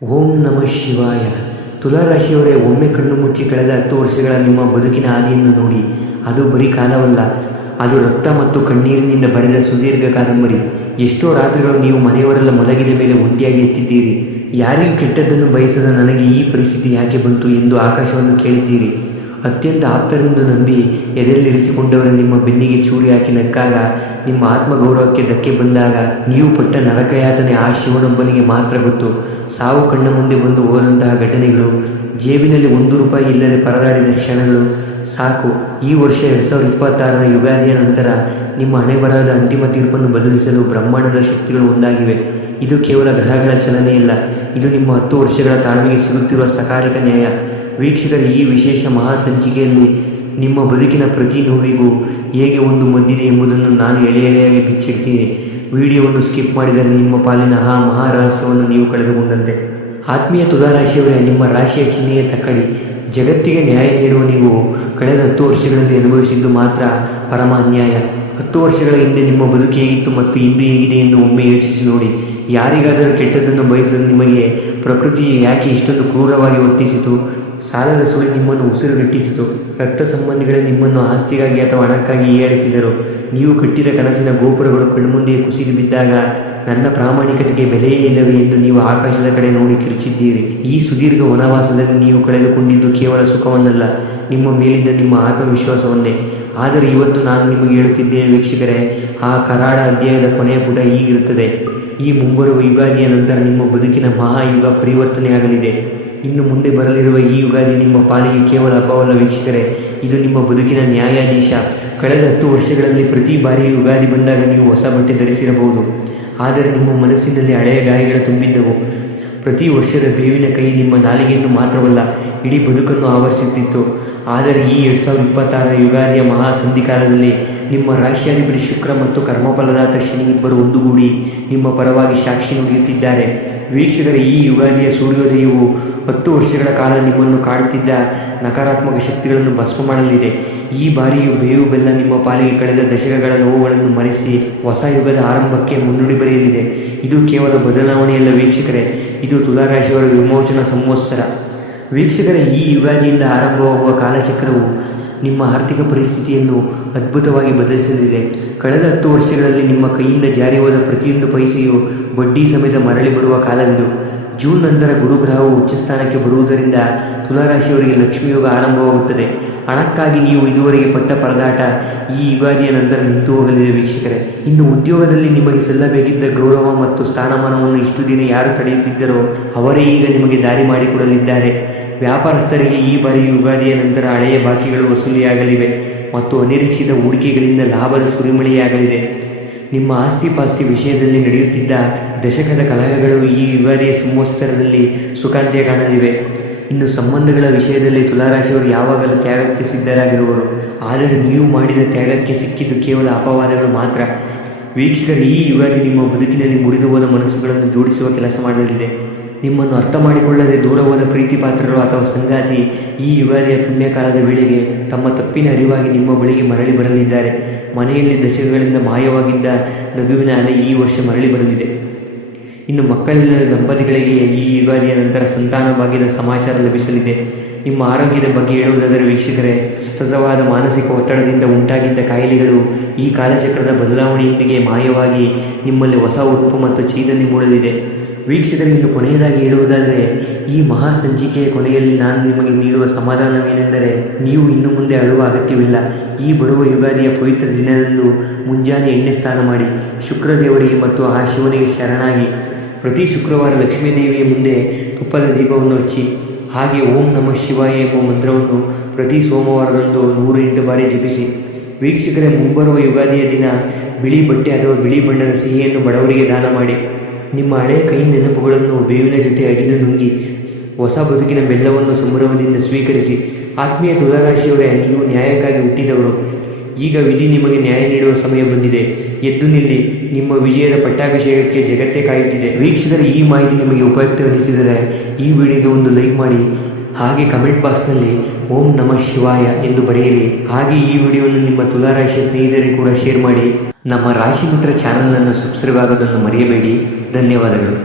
ಓಂ ನಮಃ ಶಿವಾಯ. ತುಲಾರಾಶಿಯವರೇ, ಒಮ್ಮೆ ಕಣ್ಣು ಮುಚ್ಚಿ ಕಳೆದ 10 ವರ್ಷಗಳ ನಿಮ್ಮ ಬದುಕಿನ ಹಾದಿಯನ್ನು ನೋಡಿ. ಅದು ಬರೀ ಕಾಲವಲ್ಲ, ಅದು ರಕ್ತ ಮತ್ತು ಕಣ್ಣೀರಿನಿಂದ ಬರೆದ ಸುದೀರ್ಘ ಕಾದಂಬರಿ. ಎಷ್ಟೋ ರಾತ್ರಿಗಳು ನೀವು ಮನೆಯವರೆಲ್ಲ ಮಲಗಿದ ಮೇಲೆ ಒಂಟಿಯಾಗಿ ಎತ್ತಿದ್ದೀರಿ. ಯಾರಿಗೂ ಕೆಟ್ಟದ್ದನ್ನು ಬಯಸದ ನನಗೆ ಈ ಪರಿಸ್ಥಿತಿ ಯಾಕೆ ಬಂತು ಎಂದು ಆಕಾಶವನ್ನು ಕೇಳಿದ್ದೀರಿ. ಅತ್ಯಂತ ಆಪ್ತರೆಂದು ನಂಬಿ ಎದೆಯಲ್ಲಿರಿಸಿಕೊಂಡವರು ನಿಮ್ಮ ಬೆನ್ನಿಗೆ ಚೂರಿ ಹಾಕಿ ನಕ್ಕಾಗ, ನಿಮ್ಮ ಆತ್ಮಗೌರವಕ್ಕೆ ಧಕ್ಕೆ ಬಂದಾಗ ನೀವು ಪಟ್ಟ ನರಕಯಾತನೆ ಆ ಶಿವನೊಬ್ಬನಿಗೆ ಮಾತ್ರ ಗೊತ್ತು. ಸಾವು ಕಣ್ಣ ಮುಂದೆ ಬಂದು ಹೋದಂತಹ ಘಟನೆಗಳು, ಜೇಬಿನಲ್ಲಿ ₹1 ಇಲ್ಲದೆ ಪರದಾಡಿದ ಕ್ಷಣಗಳು ಸಾಕು. ಈ ವರ್ಷ 2026ರ ಯುಗಾದಿಯ ನಂತರ ನಿಮ್ಮ ಹಣೆಬರಹದ ಅಂತಿಮ ತೀರ್ಪನ್ನು ಬದಲಿಸಲು ಬ್ರಹ್ಮಾಂಡದ ಶಕ್ತಿಗಳು ಒಂದಾಗಿವೆ. ಇದು ಕೇವಲ ಗ್ರಹಗಳ ಚಲನೆಯಲ್ಲ, ಇದು ನಿಮ್ಮ 10 ವರ್ಷಗಳ ತಾಳ್ಮೆಗೆ ಸಿಗುತ್ತಿರುವ ಸಕಾಲಿಕ ನ್ಯಾಯ. ವೀಕ್ಷಕರ, ಈ ವಿಶೇಷ ಮಹಾಸಂಚಿಕೆಯಲ್ಲಿ ನಿಮ್ಮ ಬದುಕಿನ ಪ್ರತಿ ನೋವಿಗೂ ಹೇಗೆ ಒಂದು ಮದ್ದಿದೆ ಎಂಬುದನ್ನು ನಾನು ಎಳೆಯಾಗಿ ಬಿಚ್ಚಿಡ್ತೀನಿ. ವಿಡಿಯೋವನ್ನು ಸ್ಕಿಪ್ ಮಾಡಿದರೆ ನಿಮ್ಮ ಪಾಲಿನ ಆ ಮಹಾರಹಸ್ಯವನ್ನು ನೀವು ಕಳೆದುಕೊಂಡಂತೆ. ಆತ್ಮೀಯ ತುಲಾರಾಶಿಯವರೇ, ನಿಮ್ಮ ರಾಶಿಯ ಚಿಹ್ನೆಯ ತಕ್ಕಡಿ. ಜಗತ್ತಿಗೆ ನ್ಯಾಯ ನೀಡುವ ನೀವು ಕಳೆದ 10 ವರ್ಷಗಳಲ್ಲಿ ಅನುಭವಿಸಿದ್ದು ಮಾತ್ರ ಪರಮ ಅನ್ಯಾಯ. 10 ವರ್ಷಗಳ ಹಿಂದೆ ನಿಮ್ಮ ಬದುಕು ಹೇಗಿತ್ತು ಮತ್ತು ಇಂದು ಹೇಗಿದೆ ಎಂದು ಒಮ್ಮೆ ಯೋಚಿಸಿ ನೋಡಿ. ಯಾರಿಗಾದರೂ ಕೆಟ್ಟದ್ದನ್ನು ಬಯಸಲು ನಿಮಗೆ ಪ್ರಕೃತಿ ಯಾಕೆ ಇಷ್ಟೊಂದು ಕ್ರೂರವಾಗಿ ವರ್ತಿಸಿತು? ಸಾಲದ ಸುಳಿ ನಿಮ್ಮನ್ನು ಉಸಿರುಗಟ್ಟಿಸಿತು. ರಕ್ತ ಸಂಬಂಧಿಗಳೇ ನಿಮ್ಮನ್ನು ಆಸ್ತಿಗಾಗಿ ಅಥವಾ ಹಣಕ್ಕಾಗಿ ಹೀಯಾಳಿಸಿದರು. ನೀವು ಕಟ್ಟಿದ ಕನಸಿನ ಗೋಪುರಗಳು ಕಣ್ಮುಂದೆಯೇ ಕುಸಿದು ಬಿದ್ದಾಗ ನನ್ನ ಪ್ರಾಮಾಣಿಕತೆಗೆ ಬೆಲೆಯೇ ಇಲ್ಲವೇ ಎಂದು ನೀವು ಆಕಾಶದ ಕಡೆ ನೋಡಿ ಕಿರುಚಿದ್ದೀರಿ. ಈ ಸುದೀರ್ಘ ವನವಾಸದಲ್ಲಿ ನೀವು ಕಳೆದುಕೊಂಡಿದ್ದು ಕೇವಲ ಸುಖವನ್ನಲ್ಲ, ನಿಮ್ಮ ಮೇಲಿದ್ದ ನಿಮ್ಮ ಆತ್ಮವಿಶ್ವಾಸವನ್ನೇ. ಆದರೆ ಇವತ್ತು ನಾನು ನಿಮಗೆ ಹೇಳುತ್ತಿದ್ದೇನೆ ವೀಕ್ಷಕರೇ, ಆ ಕರಾಳ ಅಧ್ಯಾಯದ ಕೊನೆಯ ಪುಟ ಹೀಗಿರುತ್ತದೆ. ಈ ಮುಂಬರುವ ಯುಗಾದಿಯ ನಂತರ ನಿಮ್ಮ ಬದುಕಿನ ಮಹಾಯುಗ ಪರಿವರ್ತನೆಯಾಗಲಿದೆ. ಇನ್ನು ಮುಂದೆ ಬರಲಿರುವ ಈ ಯುಗಾದಿ ನಿಮ್ಮ ಪಾಲಿಗೆ ಕೇವಲ ಹಬ್ಬವಲ್ಲ ವೀಕ್ಷಕರೇ, ಇದು ನಿಮ್ಮ ಬದುಕಿನ ನ್ಯಾಯಾಧೀಶ. ಕಳೆದ 10 ವರ್ಷಗಳಲ್ಲಿ ಪ್ರತಿ ಬಾರಿ ಯುಗಾದಿ ಬಂದಾಗ ನೀವು ಹೊಸ ಬಟ್ಟೆ ಧರಿಸಿರಬಹುದು, ಆದರೆ ನಿಮ್ಮ ಮನಸ್ಸಿನಲ್ಲಿ ಹಳೆಯ ಗಾಯಗಳು ತುಂಬಿದ್ದವು. ಪ್ರತಿ ವರ್ಷದ ಬೇವಿನ ಕೈ ನಿಮ್ಮ ನಾಲಿಗೆಯನ್ನು ಮಾತ್ರವಲ್ಲ, ಇಡೀ ಬದುಕನ್ನು ಆವರಿಸುತ್ತಿತ್ತು. ಆದರೆ ಈ 2026ರ ಯುಗಾದಿಯ ಮಹಾಸಂಧಿಕಾಲದಲ್ಲಿ ನಿಮ್ಮ ರಾಶಿಯಾಧಿಪತಿ ಶುಕ್ರ ಮತ್ತು ಕರ್ಮಫಲದಾತ ಶನಿ ಇಬ್ಬರು ಒಂದುಗೂಡಿ ನಿಮ್ಮ ಪರವಾಗಿ ಸಾಕ್ಷಿ ನುಡಿಯುತ್ತಿದ್ದಾರೆ. ವೀಕ್ಷಕರೇ, ಈ ಯುಗಾದಿಯ ಸೂರ್ಯೋದಯವು 10 ವರ್ಷಗಳ ಕಾಲ ನಿಮ್ಮನ್ನು ಕಾಡುತ್ತಿದ್ದ ನಕಾರಾತ್ಮಕ ಶಕ್ತಿಗಳನ್ನು ಭಸ್ಮ ಮಾಡಲಿದೆ. ಈ ಬಾರಿಯೂ ಬೇವು ಬೆಲ್ಲ ನಿಮ್ಮ ಪಾಲಿಗೆ ಕಳೆದ ದಶಕಗಳ ನೋವುಗಳನ್ನು ಮರೆಸಿ ಹೊಸ ಯುಗದ ಆರಂಭಕ್ಕೆ ಮುನ್ನುಡಿ ಬರೆಯಲಿದೆ. ಇದು ಕೇವಲ ಬದಲಾವಣೆಯಲ್ಲ ವೀಕ್ಷಕರೇ, ಇದು ತುಲಾರಾಶಿಯವರ ವಿಮೋಚನಾ ಸಂವತ್ಸರ. ವೀಕ್ಷಕರೇ, ಈ ಯುಗಾದಿಯಿಂದ ಆರಂಭವಾಗುವ ಕಾಲಚಕ್ರವು ನಿಮ್ಮ ಆರ್ಥಿಕ ಪರಿಸ್ಥಿತಿಯನ್ನು ಅದ್ಭುತವಾಗಿ ಬದಲಿಸಲಿದೆ. ಕಳೆದ 10 ವರ್ಷಗಳಲ್ಲಿ ನಿಮ್ಮ ಕೈಯಿಂದ ಜಾರಿ ಹೋದ ಪ್ರತಿಯೊಂದು ಪೈಸೆಯು ಬಡ್ಡಿ ಸಮೇತ ಮರಳಿ ಬರುವ ಕಾಲವಿದು. ಜೂನ್ ನಂತರ ಗುರುಗ್ರಹವು ಉಚ್ಚಸ್ಥಾನಕ್ಕೆ ಬರುವುದರಿಂದ ತುಲಾರಾಶಿಯವರಿಗೆ ಲಕ್ಷ್ಮಿಯೋಗ ಆರಂಭವಾಗುತ್ತದೆ. ಹಣಕ್ಕಾಗಿ ನೀವು ಇದುವರೆಗೆ ಪಟ್ಟ ಪರದಾಟ ಈ ಯುಗಾದಿಯ ನಂತರ ನಿಂತು ಹೋಗಲಿದೆ ವೀಕ್ಷಕರೇ. ಇನ್ನು ಉದ್ಯೋಗದಲ್ಲಿ ನಿಮಗೆ ಸಲ್ಲಬೇಕಿದ್ದ ಗೌರವ ಮತ್ತು ಸ್ಥಾನಮಾನವನ್ನು ಇಷ್ಟು ದಿನ ಯಾರು ತಡೆಯುತ್ತಿದ್ದರೋ ಅವರೇ ಈಗ ನಿಮಗೆ ದಾರಿ ಮಾಡಿಕೊಡಲಿದ್ದಾರೆ. ವ್ಯಾಪಾರಸ್ಥರಿಗೆ ಈ ಬಾರಿ ಯುಗಾದಿಯ ನಂತರ ಹಳೆಯ ಬಾಕಿಗಳು ವಸೂಲಿಯಾಗಲಿವೆ ಮತ್ತು ಅನಿರೀಕ್ಷಿತ ಹೂಡಿಕೆಗಳಿಂದ ಲಾಭದ ಸುರಿಮಳೆಯಾಗಲಿದೆ. ನಿಮ್ಮ ಆಸ್ತಿ ಪಾಸ್ತಿ ವಿಷಯದಲ್ಲಿ ನಡೆಯುತ್ತಿದ್ದ ದಶಕದ ಕಲಹಗಳು ಈ ಯುಗಾದಿಯ ಸಂವತ್ಸರದಲ್ಲಿ ಸುಖಾಂತ್ಯ ಕಾಣಲಿವೆ. ಇನ್ನು ಸಂಬಂಧಗಳ ವಿಷಯದಲ್ಲಿ ತುಲಾರಾಶಿಯವರು ಯಾವಾಗಲೂ ತ್ಯಾಗಕ್ಕೆ ಸಿದ್ಧರಾಗಿರುವರು, ಆದರೆ ನೀವು ಮಾಡಿದ ತ್ಯಾಗಕ್ಕೆ ಸಿಕ್ಕಿದ್ದು ಕೇವಲ ಅಪವಾದಗಳು ಮಾತ್ರ. ವೀಕ್ಷಕರು, ಈ ಯುಗಾದಿ ನಿಮ್ಮ ಬದುಕಿನಲ್ಲಿ ಮುರಿದು ಹೋದ ಮನಸ್ಸುಗಳನ್ನು ಜೋಡಿಸುವ ಕೆಲಸ ಮಾಡಲಿದೆ. ನಿಮ್ಮನ್ನು ಅರ್ಥ ಮಾಡಿಕೊಳ್ಳದೆ ದೂರ ಹೋದ ಪ್ರೀತಿ ಪಾತ್ರರು ಅಥವಾ ಸಂಗಾತಿ ಈ ಯುಗಾದಿಯ ಪುಣ್ಯಕಾಲದ ವೇಳೆಗೆ ತಮ್ಮ ತಪ್ಪಿನ ಅರಿವಾಗಿ ನಿಮ್ಮ ಬಳಿಗೆ ಮರಳಿ ಬರಲಿದ್ದಾರೆ. ಮನೆಯಲ್ಲಿ ದಶಕಗಳಿಂದ ಮಾಯವಾಗಿದ್ದ ನಗುವಿನ ಅಲೆ ಈ ವರ್ಷ ಮರಳಿ ಬರಲಿದೆ. ಇನ್ನು ಮಕ್ಕಳಿಲ್ಲದ ದಂಪತಿಗಳಿಗೆ ಈ ಯುಗಾದಿಯ ನಂತರ ಸಂತಾನ ಭಾಗ್ಯದ ಸಮಾಚಾರ ಲಭಿಸಲಿದೆ. ನಿಮ್ಮ ಆರೋಗ್ಯದ ಬಗ್ಗೆ ಹೇಳುವುದಾದರೆ ವೀಕ್ಷಕರೇ, ಸತತವಾದ ಮಾನಸಿಕ ಒತ್ತಡದಿಂದ ಉಂಟಾಗಿದ್ದ ಕಾಯಿಲೆಗಳು ಈ ಕಾಲಚಕ್ರದ ಬದಲಾವಣೆಯೊಂದಿಗೆ ಮಾಯವಾಗಿ ನಿಮ್ಮಲ್ಲಿ ಹೊಸ ಉರುಪು ಮತ್ತು ಚೈತನ್ಯ ಮೂಡಲಿದೆ. ವೀಕ್ಷಕರಿಗೆ, ಇನ್ನು ಕೊನೆಯದಾಗಿ ಹೇಳುವುದಾದರೆ, ಈ ಮಹಾ ಸಂಚಿಕೆಯ ಕೊನೆಯಲ್ಲಿ ನಾನು ನಿಮಗೆ ನೀಡುವ ಸಮಾಧಾನವೇನೆಂದರೆ, ನೀವು ಇನ್ನು ಮುಂದೆ ಅಳುವ ಅಗತ್ಯವಿಲ್ಲ. ಈ ಬರುವ ಯುಗಾದಿಯ ಪವಿತ್ರ ದಿನದಂದು ಮುಂಜಾನೆ ಎಣ್ಣೆ ಸ್ನಾನ ಮಾಡಿ ಶುಕ್ರದೇವರಿಗೆ ಮತ್ತು ಆ ಶಿವನಿಗೆ ಶರಣಾಗಿ ಪ್ರತಿ ಶುಕ್ರವಾರ ಲಕ್ಷ್ಮೀದೇವಿಯ ಮುಂದೆ ತುಪ್ಪದ ದೀಪವನ್ನು ಹಚ್ಚಿ, ಹಾಗೆ ಓಂ ನಮಃ ಶಿವಾಯ ಎಂಬ ಮಂತ್ರವನ್ನು ಪ್ರತಿ ಸೋಮವಾರದಂದು 108 ಬಾರಿ ಜಪಿಸಿ. ವೀಕ್ಷಕರೇ, ಮುಂಬರುವ ಯುಗಾದಿಯ ದಿನ ಬಿಳಿ ಬಟ್ಟೆ ಅಥವಾ ಬಿಳಿ ಬಣ್ಣದ ಸಿಹಿಯನ್ನು ಬಡವರಿಗೆ ದಾನ ಮಾಡಿ. ನಿಮ್ಮ ಹಳೆಯ ಕೈ ನೆನಪುಗಳನ್ನು ಬೇವಿನ ಜೊತೆ ಅಗಿದು ನುಂಗಿ ಹೊಸ ಬದುಕಿನ ಬೆಲ್ಲವನ್ನು ಸಂಭ್ರಮದಿಂದ ಸ್ವೀಕರಿಸಿ. ಆತ್ಮೀಯ ತುಲಾರಾಶಿಯವರೇ, ನೀವು ನ್ಯಾಯಕ್ಕಾಗಿ ಹುಟ್ಟಿದವರು. ಈಗ ವಿಧಿ ನಿಮಗೆ ನ್ಯಾಯ ನೀಡುವ ಸಮಯ ಬಂದಿದೆ. ಎದ್ದು ನಿಲ್ಲಿ, ನಿಮ್ಮ ವಿಜಯದ ಪಟ್ಟಾಭಿಷೇಕಕ್ಕೆ ಜಗತ್ತೇ ಕಾಯುತ್ತಿದೆ. ವೀಕ್ಷಕರು, ಈ ಮಾಹಿತಿ ನಿಮಗೆ ಉಪಯುಕ್ತವೆನಿಸಿದರೆ ಈ ವಿಡಿಯೋಗೆ ಒಂದು ಲೈಕ್ ಮಾಡಿ, ಹಾಗೆ ಕಮೆಂಟ್ ಬಾಕ್ಸ್ನಲ್ಲಿ ಓಂ ನಮಃ ಶಿವಾಯ ಎಂದು ಬರೆಯಿರಿ. ಹಾಗೆ ಈ ವಿಡಿಯೋವನ್ನು ನಿಮ್ಮ ತುಲಾರಾಶಿಯ ಸ್ನೇಹಿತರಿಗೆ ಕೂಡ ಶೇರ್ ಮಾಡಿ. ನಮ್ಮ ರಾಶಿ ಮಿತ್ರ ಚಾನಲನ್ನು ಸಬ್ಸ್ಕ್ರೈಬ್ ಆಗೋದನ್ನು ಮರೆಯಬೇಡಿ. ಧನ್ಯವಾದಗಳು.